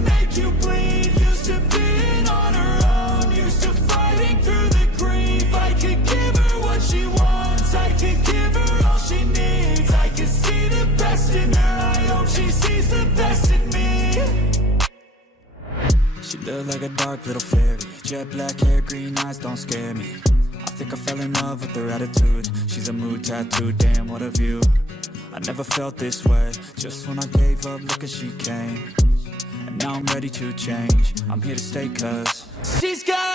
can make you bleed. Used to being on her own, used to fighting through the grief. I could give her what she wants, I could give her all she needs. I could see the best in her, I hope she sees the best in me. She looked like a dark little fairy, jet black hair, green eyes, don't scare me. I think I fell in love with her attitude. She's a mood tattoo, damn what a view. I never felt this way, just when I gave up, look as she came. And now I'm ready to change, I'm here to stay cause she's got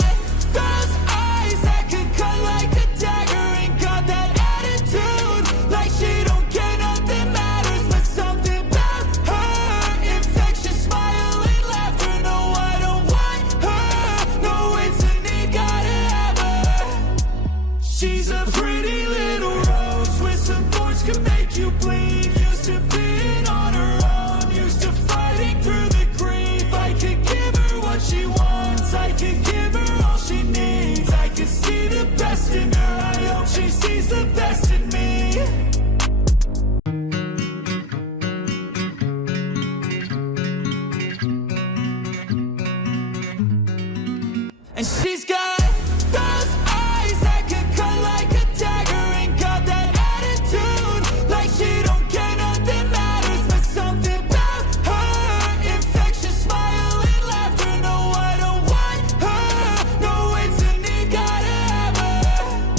those eyes that could cut like a dagger. And got that attitude, like she don't care, nothing matters. But something about her, infectious smile and laughter. No, I don't want her, no, it's a need, gotta have her. She's a pretty little rose with some thorns, can make you bleed. Used to being on her own, used to fighting through the grief. I could give her what she wants, I could give her all she needs. I could see the best in her, I hope she sees the best in me. And she's got those eyes that could cut like a dagger. And got that attitude, like she don't care, nothing matters. But something about her, infectious smile and laughter. No, I don't want her, no, it's a need, gotta have her.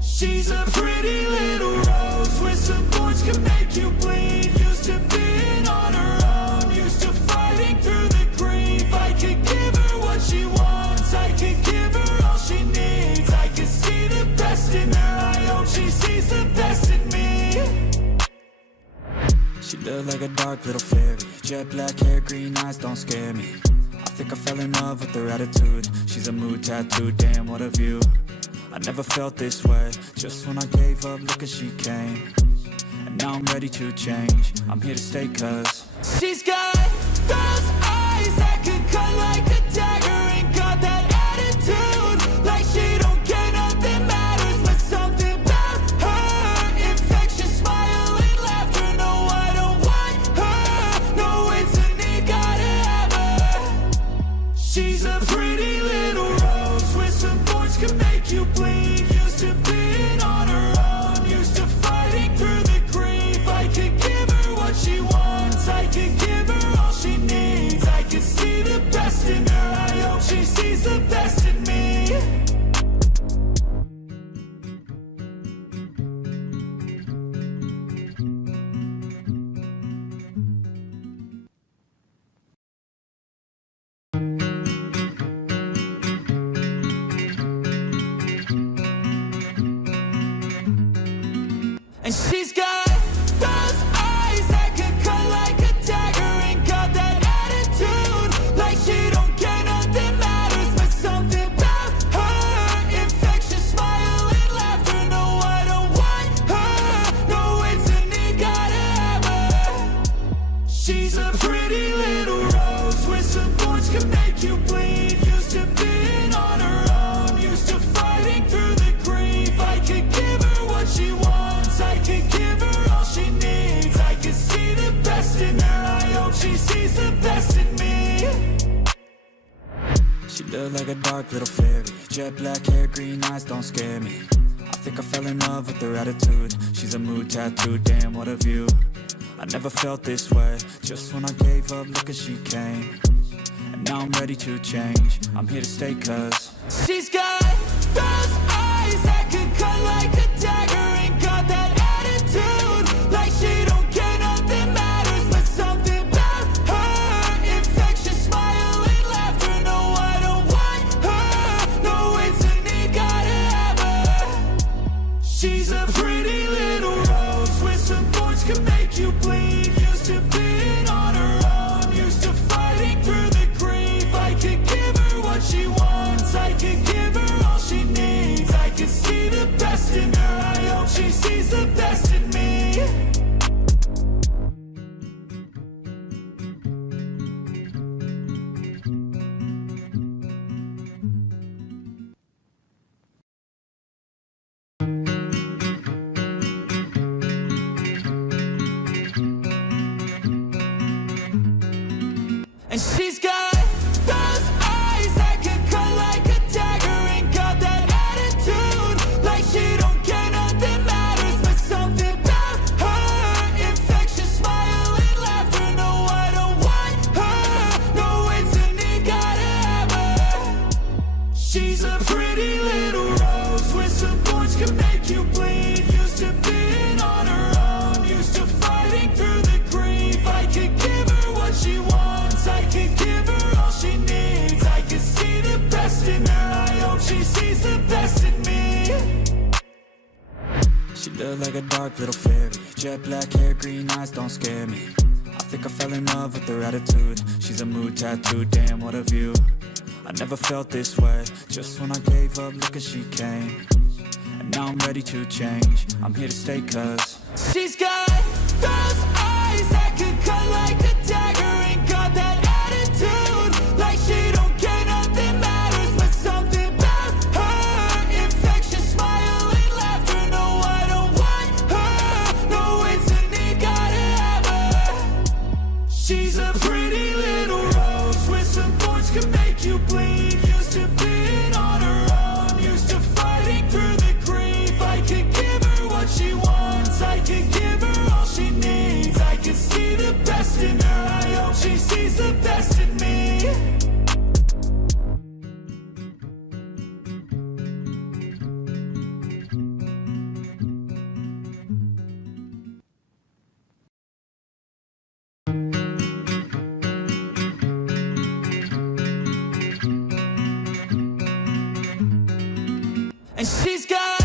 She's a pretty little rose with some thorns, can make you bleed. Used to being on her own, used to fighting through the grief. I could give her what she wants, I could give her all she needs. I could see the best in her, I hope she sees the best in me. She looked like a dark little fairy, jet black hair, green eyes, don't scare me. I think I fell in love with her attitude. She's a mood tattoo, damn what a view. I never felt this way, just when I gave up, look as she came. And now I'm ready to change, I'm here to stay cause she's got those eyes that could cut like a dagger. And got that attitude, like she don't care, nothing matters. But something about her, infectious smile and laughter. No, I don't want her, no, it's a need, gotta have her. She's a pretty little rose with some thorns, can make you bleed. Used to being on her own, used to fighting through the grief. I could give her what she wants, I could give her all she needs. I could see the best in her, I hope she sees the best in me. And she's got those eyes that could cut like a dagger. And got that attitude, like she don't care, nothing matters. But something about her, infectious smile and laughter. No, I don't want her, no, it's a need, gotta have her. She's a pretty little rose with some thorns, can make you bleed. Used to being on her own, used to fighting through the grief. I could give her what she wants, I could give her all she needs. I could see the best in her, I hope she sees the best in me. She looked like a dark little fairy, jet black hair, green eyes, don't scare me. I think I fell in love with her attitude. She's a mood tattoo, damn what a view. I never felt this way, just when I gave up, look as she came. And now I'm ready to change, I'm here to stay cause she's got those eyes that could cut like a dagger. And got that attitude, like she don't care, nothing matters. But something about her, infectious smile and laughter. No, I don't want her, no, it's a need, gotta have her. She's a pretty little rose with some thorns, can make you bleed. Used to being on her own, used to fighting through the grief. I could give her what she wants, I could give her all she needs. I could see the best in her, I hope she sees the best in me. And she's pretty little rose with some thorns can make you bleed. Used to being on her own, used to fighting through the grief. I could give her what she wants, I could give her all she needs. I could see the best in her, I hope she sees the best in me. She looked like a dark little fairy, jet black hair, green eyes don't scare me. I think I fell in love with her attitude. She's a mood tattoo, damn what a view. I never felt this way, just when I gave up, look as she came. And now I'm ready to change, I'm here to stay cause she's got those eyes that could cut like a dagger. And got that attitude, like she don't care, nothing matters. But something about her, infectious smile and laughter. No, I don't want her, no, it's a need, gotta have her. She's a pretty little rose with some thorns can make you bleed. Used to being on her own, used to fighting through the grief. I could give her what she wants, I could give her all she needs. I could see the best in her, I hope she sees the best in me. And she's got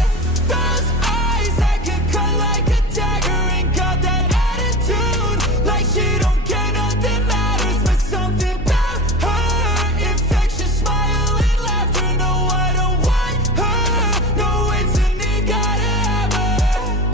those eyes that can cut like a dagger. And got that attitude, like she don't care, nothing matters. But something about her, infectious smile and laughter. No, I don't want her, no, it's a need, gotta have her.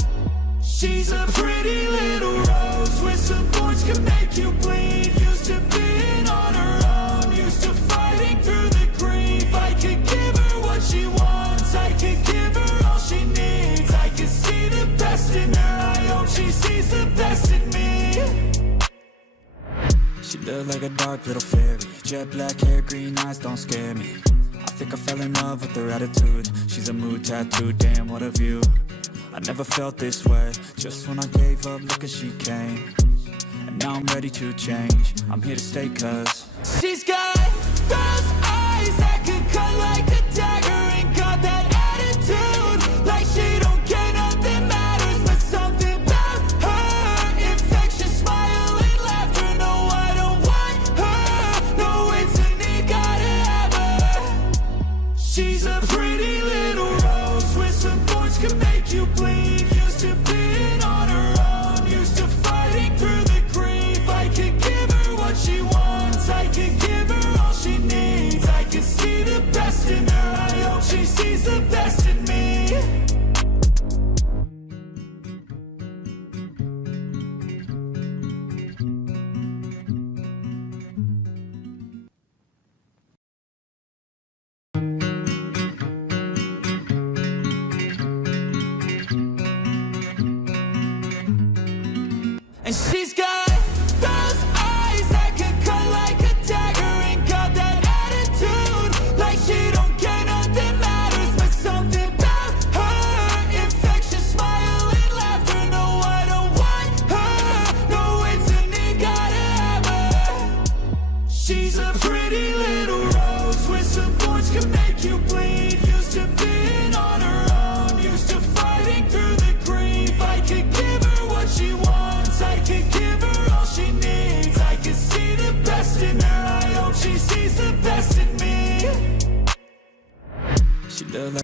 She's a pretty little rose with some thorns can make you bleed. Used to being on her own, used to fighting through the grief. I could give her what she wants, I could give her all she needs. I could see the best in her, I hope she sees the best in me. She looked like a dark little fairy, jet black hair, green eyes don't scare me. I think I fell in love with her attitude. She's a mood tattoo, damn what a view. I never felt this way, just when I gave up, look as she came. And now I'm ready to change, I'm here to stay cause she's got those eyes that could cut like a dagger. And got that attitude, like she don't care, nothing matters. But something about her, infectious smile and laughter. No, I don't want her, no, it's a need, gotta have her. She's a pretty little rose with some thorns can make you bleed. Used to being on her own, used to fighting through the grief. I could give her what she wants, I could give her all she needs. I could see the best in her, I hope she sees the best in me. And she's got those